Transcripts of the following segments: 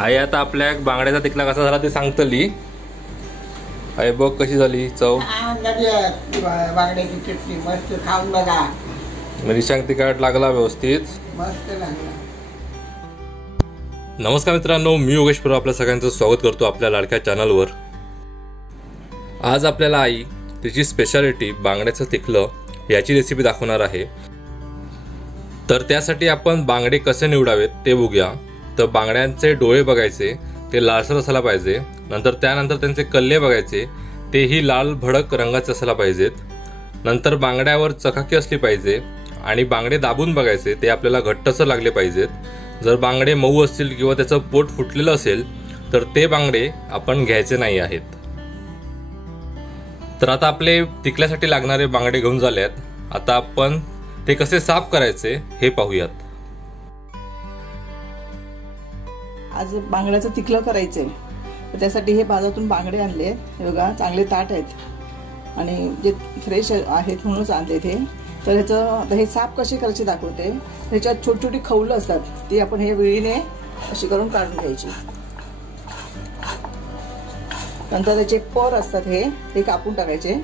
आई आता आपल्या बांगड्याचा तिकला कसा झाला ते सांगतली। आई बघ कशी झाली चव। बांगड्याची चटणी मस्त, खाऊन बघा। मिरची तिखट लागला व्यवस्थित, मस्त लागला। नमस्कार मित्रांनो, मी योगेश पुरा आपल्या सगळ्यांचं स्वागत करतो आपल्या लाडक्या चॅनलवर। आज आपल्याला आई तिची स्पेशालिटी बांगड्याचं तिखलं याची रेसिपी दाखवणार आहे। तर त्यासाठी आपण बांगडे कसे निवडावेत ते बघूया। तर बांगड्यांचे डोळे बघायचे, ते लालसर असायला पाहिजे। नंतर त्यांचे कल्ले बघायचे, तेही लाल भडक रंगाचे असायला पाहिजेत। नंतर बांगड्यावर चकाकी असली पाहिजे आणि बांगडे दाबून बघायचे, ते आपल्याला घट्टसर लागले पाहिजेत। जर बांगडे मऊ असतील किंवा त्याचं पोट फुटलेलं असेल तर ते बांगडे आपण घ्यायचे नाही आहेत। तर आता आपले तिखल्यासाठी लागणारे बांगडे घेऊन झालेत। आता आपण ते कसे साफ करायचे हे पाहूयात। आज बांगड्याचं तिखलं करायचंय, तर त्यासाठी हे बाजारातून बांगडे आणले। हे बघा चांगले ताट आहेत आणि जे फ्रेश आहेत म्हणूनच आणले ते। तर ह्याचं हे साफ कसे करायचे दाखवते। ह्याच्यात छोटी छोटी खवलं असतात, ती आपण हे विळीने अशी करून काढून घ्यायची। नंतर त्याचे पर असतात, हे कापून टाकायचे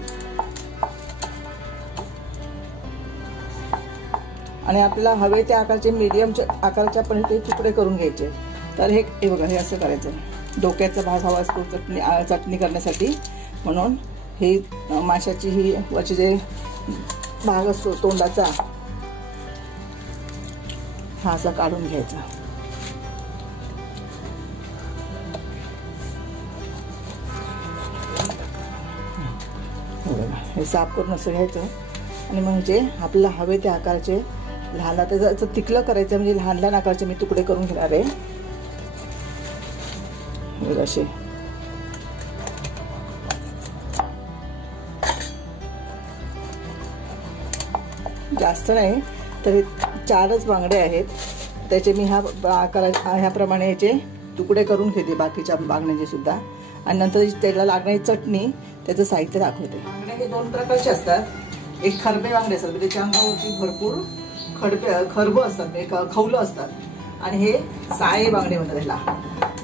आणि आपल्याला हवे त्या आकाराचे मीडियम आकाराचे आपण ते तुकडे करून घ्यायचे। तर हे बघा, हे असं करायचं। डोक्याचा भाग हवा असतो चटणी करण्यासाठी, म्हणून ही माशाची ही वरची जे भाग असतो तोंडाचा, हा असा काढून घ्यायचा। हे साफ करून असं घ्यायचं आणि म्हणजे आपल्याला हवे त्या आकाराचे लहान त्याचं तिखलं करायचं। म्हणजे लहान लहान आकाराचे मी तुकडे करून घेणार आहे असे। जास्त नाही तरी 4च बांगडे आहेत, त्याचे मी ह्याप्रमाणे याचे तुकडे करून घेते, बाकीच्या बांगड्यांचे सुद्धा। आणि नंतर त्याला लागणारी चटणी त्याचं साहित्य दाखवते। बांगडे हे 2 प्रकारचे असतात। एक खरबे बांगडे असतात, त्याच्या अंगावरती भरपूर खरब असतात, खवलं असतात, आणि हे साये बांगडे म्हणतात ह्याला।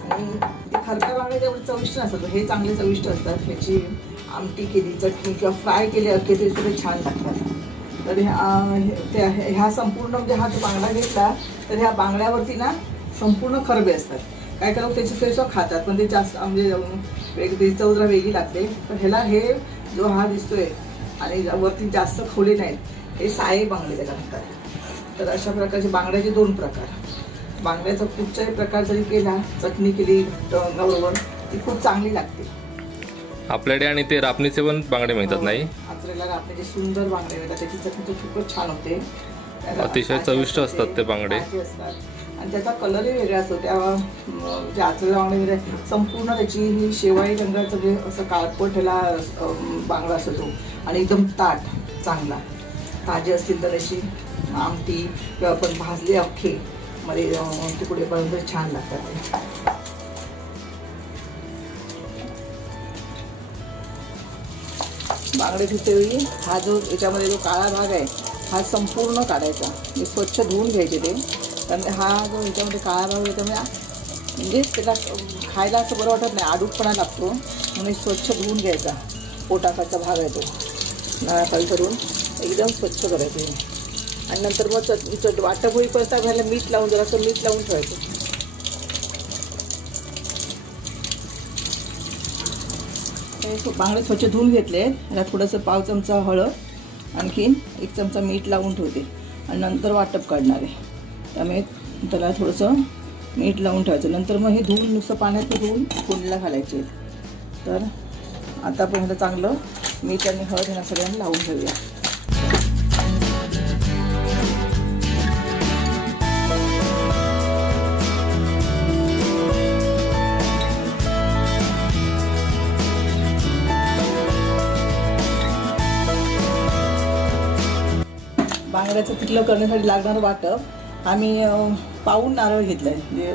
आणि ते खरब्या बांगडे तेवढे चविष्ट नसतात, हे चांगले चविष्ट असतात। ह्याची आमटी केली, चटणी किंवा फ्राय केली तरी सुद्धा छान लागतात। तर ह्या संपूर्ण म्हणजे हा जो बांगडा घेतला तर ह्या बांगड्यावरती ना संपूर्ण खरबे असतात। काय लोक त्याची फेसवा खातात, पण ते जास्त म्हणजे चव जरा वेगळी लागते। पण ह्याला हे जो हा दिसतोय आणि वरती जास्त खवले नाहीत, हे साये बांगडे त्याला म्हणतात। तर अशा प्रकारचे बांगड्याचे 2 प्रकार। बांगड्याचा कुठचाही प्रकार जरी केला, चटणी केली बरोबर, ती खूप चांगली लागते आपल्याकडे। आणि ते रापणीचे पण बांगडे मिळतात नाही, आचरेला रापणीचे सुंदर बांगडे मिळतात, त्याची चटणी तर खूपच छान होते, अतिशय चविष्ट असतात ते बांगडे असतात। आणि त्याचा कलरही वेगळा असतो। त्या जे आचरेला बांगडे संपूर्ण त्याची ही शेवाळी रंगाचं जे असं काळपट ह्याला बांगडा असतो तो, आणि एकदम ताट चांगला। ताजे असतील तर अशी आमटी किंवा आपण भाजले अख्खे मध्ये तुकडे पर्यंत छान लागतात ते। बांगडे धुतेवेळी हा जो याच्यामध्ये जो काळा भाग आहे हा संपूर्ण काढायचा, म्हणजे स्वच्छ धुवून घ्यायचे ते। कारण हा जो ह्याच्यामध्ये काळा भाग आहे त्यामुळे म्हणजे त्याला खायला असं बरं वाटत नाही, आडूटपणा लागतो, म्हणून स्वच्छ धुवून घ्यायचा। पोटाकाचा भाग आहे तो नळाखाली करून एकदम स्वच्छ करायचं। आणि नंतर मग वाटप होईपर्यंत ह्याला मीठ लावून जरासं मीठ लावून ठेवायचं। बांगडे स्वच्छ धुवून घेतले, याला थोडंसं पाव चमचा हळद, आणखीन 1 चमचा मीठ लावून ठेवते आणि नंतर वाटप काढणार आहे, त्यामुळे त्याला थोडंसं मीठ लावून ठेवायचं। नंतर मग हे धुवून नुसतं पाण्यात धुवून फोडणीला घालायचे। तर आता आपण ह्याला चांगलं मीठ आणि हळद ह्या सगळ्यांना लावून ठेवूया। बांगड्याचं तिखलं करण्यासाठी लागणारं वाटप आम्ही पाऊण नारळ घेतलाय, म्हणजे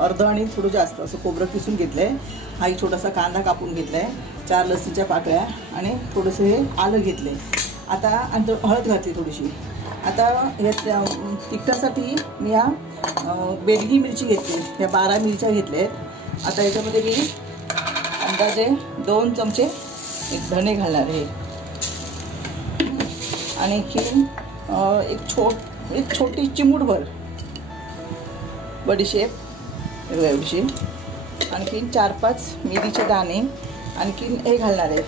अर्ध आणि थोडं जास्त असं खोबरं किसून घेतलंय। हा एक छोटासा कांदा कापून घेतलाय, 4 लसूणच्या पाकळ्या आणि थोडंसं हे आलं घेतलंय। आता हळद घातली थोडीशी, आता या तिखटासाठी मी ह्या बेडगी मिरची घेतली, ह्या 12 मिरच्या घेतल्या आहेत. आता याच्यामध्ये मी अंदाजे 2 चमचे एक धणे घालणार आहे, आणखी एक छोटी चिमूटभर बडीशेप एवढीशी, आणखीन 4-5 मिरीचे दाणे, आणखीन हे घालणार आहे.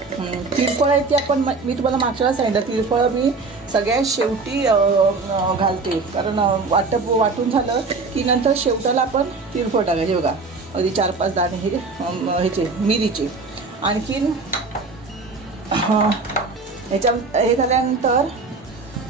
तिरफळ आहे ती आपण मी तुम्हाला मागच्या वेळेला सांगितलं, तिरफळ मी सगळ्यात शेवटी घालते, कारण वाटून झालं की नंतर शेवटाला आपण तिरफळ टाकायचे. बघा अगदी 4-5 दाणे हे ह्याचे मिरीचे. आणखीन ह्याच्या हे झाल्यानंतर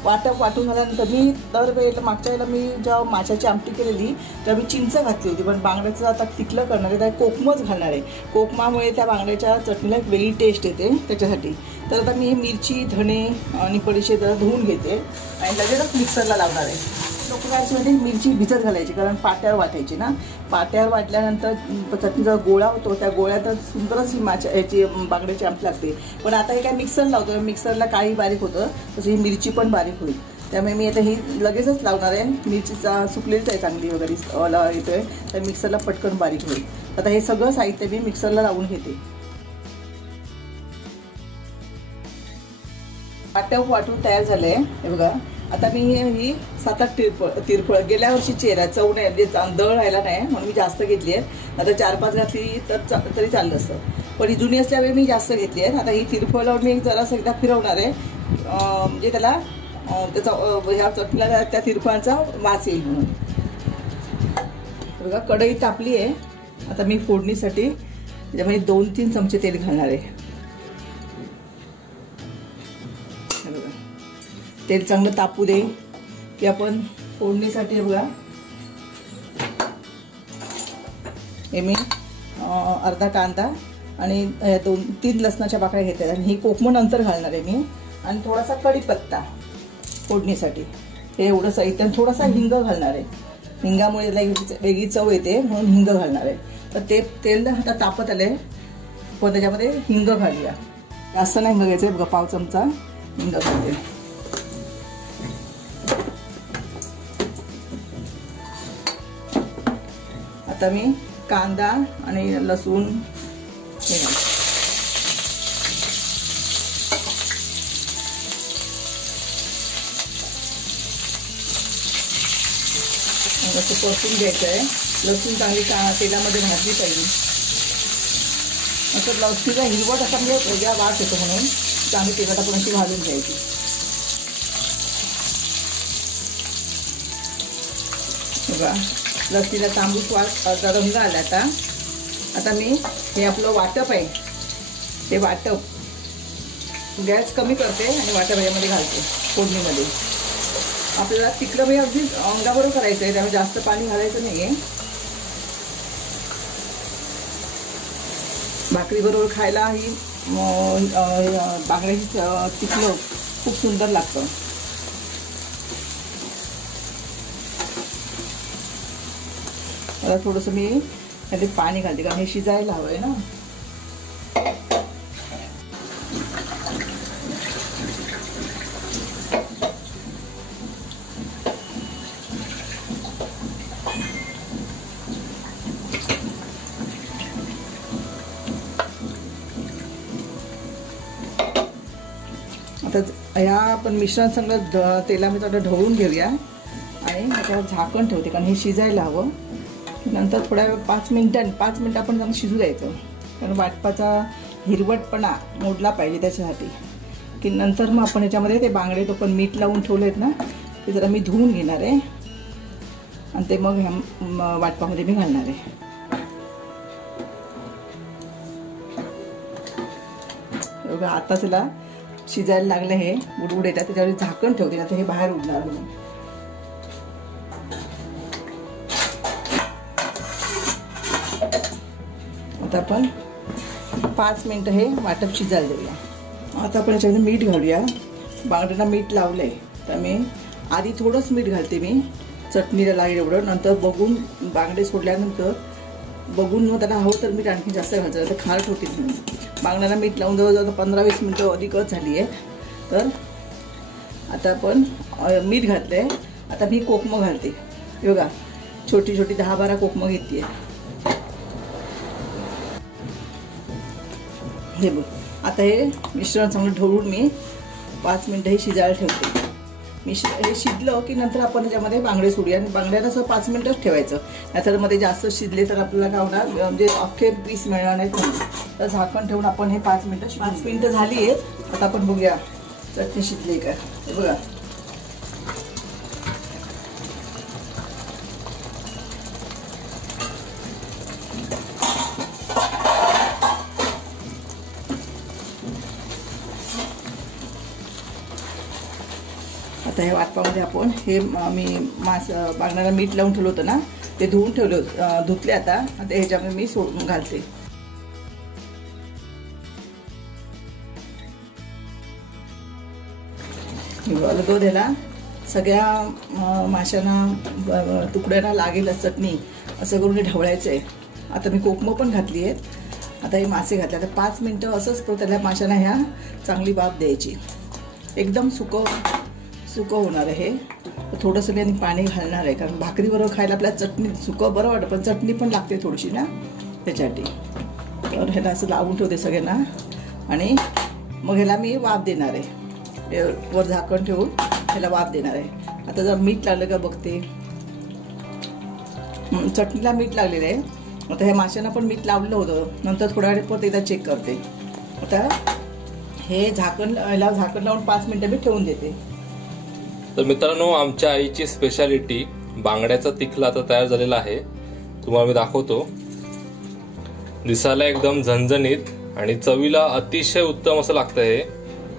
वाटून झाल्यानंतर मी दरवेळेला मागच्या वेळेला मी जेव्हा माशाची आमटी केलेली तेव्हा मी चिंच घातली होती, पण बांगड्याचं आता तिखलं करणार आहे, त्या कोकमच घालणार आहे. कोकमामुळे त्या बांगड्याच्या चटणीला एक वेगळी टेस्ट येते त्याच्यासाठी. तर आता मी मिरची, धणे आणि बडीशेप जरा धुवून घेते आणि लगेचच मिक्सरला लावणार आहे. लोकांमध्ये मिरची भिजत घालायची, कारण पाट्यावर वाटायची ना. पाट्यावर वाटल्यानंतर चटणीचा गोळा होतो, त्या गोळ्यात सुंदरच ही याची बांगड्याची आमटी लागते. पण आता हे काय मिक्सर लावतो, मिक्सरला काही बारीक होतं, तशी ही मिरची पण बारीक होईल. त्यामुळे मी आता ही लगेचच लावणार आहे. मिरचीचा सुकलेलीच आहे चांगली वगैरे येतोय, तर मिक्सरला पटकन बारीक होईल. आता हे सगळं साहित्य मी मिक्सरला लावून घेते. पाट्यावर वाटून तयार झाले हे बघा. आता मी ही 7-8 तिरफळ गेल्या वर्षीची आहे, चव नाही म्हणजे दळ राहिला नाही म्हणून मी जास्त घेतली आहे. आता 4-5 घातली तर तरी चाललं असतं, पण ही जुनी असल्यामुळे मी जास्त घेतली आहे. आता ही तिरफळ लावून मी जरासं एकदा फिरवणार आहे, म्हणजे त्याला त्याचा ह्या चटणीला त्या तिरफळाचा वास येईल म्हणून. बघा कढई तापली आहे. आता मी फोडणीसाठी त्याच्यामध्ये 2-3 चमचे तेल घालणार आहे. तेल चांगलं तापू दे की आपण फोडणीसाठी बघा हे मी अर्धा कांदा आणि 2-3 लसणाच्या पाकळ्या घेतल्या, आणि ही कोकम नंतर घालणार आहे मी, आणि थोडासा कढीपत्ता फोडणीसाठी. हे एवढं साहित्य, आणि थोडासा हिंग घालणार आहे. हिंगामुळे त्याला वेगळी चव येते म्हणून हिंग घालणार आहे. तर ते तेल आता तापत आले, पण त्याच्यामध्ये हिंग घालूया. जास्त नाही हिंग घ्यायचं, बघा 1/2 चमचा हिंग घालते. आता मी कांदा आणि लसूण असं परतून घ्यायचं आहे. लसूण चांगली तेलामध्ये भाजली पाहिजे. असं लसूणला हिरवट असा म्हणजे वेगळा वास येतो म्हणून चांगली तेलात आपण अशी भाजून घ्यायची. बघा लसणीला तांबूस वास रंग आला. आता मी हे आपलं वाटप आहे, ते वाटप गॅस कमी करते आणि वाटप यामध्ये घालते फोडणीमध्ये. आपल्याला तिखलं म्हणजे अगदी अंगाबरोबर करायचं आहे, त्यामुळे जास्त पाणी घालायचं नाही आहे. भाकरीबरोबर खायला ही बांगड्याची तिखलं खूप सुंदर लागतं. आता थोडंसं मी त्यात पाणी घालते, कारण हे शिजायला हवं आहे ना. आता ह्या आपण मिश्रण सगळं तेलामध्ये ढवळून घेऊया आणि त्याच्यावर झाकण ठेवते, कारण हे शिजायला हवं. नंतर थोड्या वेळ 5 मिनिटं आपण चांगलं शिजू द्यायचं, कारण वाटपाचा हिरवटपणा मोडला पाहिजे त्याच्यासाठी. की नंतर मग आपण याच्यामध्ये ते बांगडे तो पण मीठ लावून ठेवले आहेत ना, ते जरा मी धुवून घेणार आहे आणि ते मग ह्या वाटपामध्ये मी घालणार आहे. बघा आता त्याला शिजायला लागलं, हे बुडबुड येतात, त्याच्यावर झाकण ठेवते, आता हे बाहेर उडणार म्हणून. आता आपण 5 मिनिटं हे वाटप शिजायला देऊया. आता आपण याच्यामध्ये मीठ घालूया. बांगड्यांना मीठ लावलंय, तर मी आधी थोडंच मीठ घालते मी, चटणीला लागेल एवढं. नंतर बघून बांगडे सोडल्यानंतर बघून मग त्याला हवं तर मीठ आणखी जास्त घालायचं, तर खारट होती म्हणून. बांगड्यांना मीठ लावून जवळजवळ 15-20 मिनिटं अधिकच झाली आहे. तर आता आपण मीठ घातलं आहे. आता मी कोकमं घालते. हे बघा छोटी छोटी 10-12 कोकमं घेते. हे बघ आता हे मिश्रण चांगलं ढवळून मी 5 मिनटं हे शिजायला ठेवते. हे शिजलं की नंतर आपण त्याच्यामध्ये बांगडे सोडूया आणि बांगड्याला असं 5 मिनटंच ठेवायचं. नाहीतर मध्ये जास्त शिजले तर आपल्याला काय होणार म्हणजे अख्खे पीस मिळणार नाहीत म्हणून. तर झाकण ठेवून आपण हे 5 मिनटं झाली आहेत. आता आपण बघूया चटणी शिजली का. हे बघा आता ह्या वाटपामध्ये आपण हे मी बांगड्याला मीठ लावून ठेवलं होतं ना ते धुवून ठेवलं धुतले. आता ह्याच्यामध्ये मी सोडून घालते. अलगद ह्याला सगळ्या माशांना तुकड्यांना लागेल चटणी असं करून ढवळायचं आहे. आता मी कोकमं पण घातली आहेत. आता हे मासे घातले. आता 5 मिनटं असंच त्याला माशांना ह्या चांगली वाफ द्यायची. एकदम सुकं होणार आहे. थोडंसं मी आणि पाणी घालणार आहे कारण भाकरीबरोबर खायला आपल्याला चटणी सुकं बरं वाटतं पण चटणी पण लागते थोडीशी ना त्याच्यासाठी. तर ह्याला असं लावून ठेवते सगळ्यांना आणि मग ह्याला मी वाफ देणार आहे. वर झाकण ठेवून ह्याला वाफ देणार आहे. आता जर मीठ लागलं का बघते. चटणीला मीठ लागलेलं आहे. आता ह्या माशांना पण मीठ लावलं होतं. नंतर थोड्या वेळ परत एकदा चेक करते. आता हे ह्याला झाकण लावून 5 मिनटं मी ठेवून देते. तर मित्रांनो आमच्या आईची स्पेशालिटी बांगड्याचा तिखला आता तयार झालेला आहे. तुम्हाला मी दाखवतो. दिसायला एकदम झणझणीत आणि चवीला अतिशय उत्तम असं लागतं हे.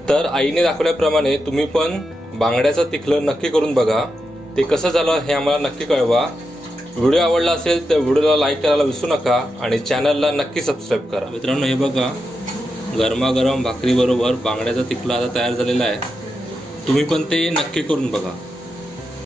तर आईने दाखवल्याप्रमाणे तुम्ही पण बांगड्याचं तिखलं नक्की करून बघा. ते कसं झालं हे आम्हाला नक्की कळवा. व्हिडिओ आवडला असेल तर व्हिडिओला लाईक करायला विसरू नका आणि चॅनलला नक्की सबस्क्राईब करा. मित्रांनो हे बघा गरमागरम भाकरी बरोबर बांगड्याचा तिखला आता तयार झालेला आहे. तुम्ही पण ते नक्की करून बघा.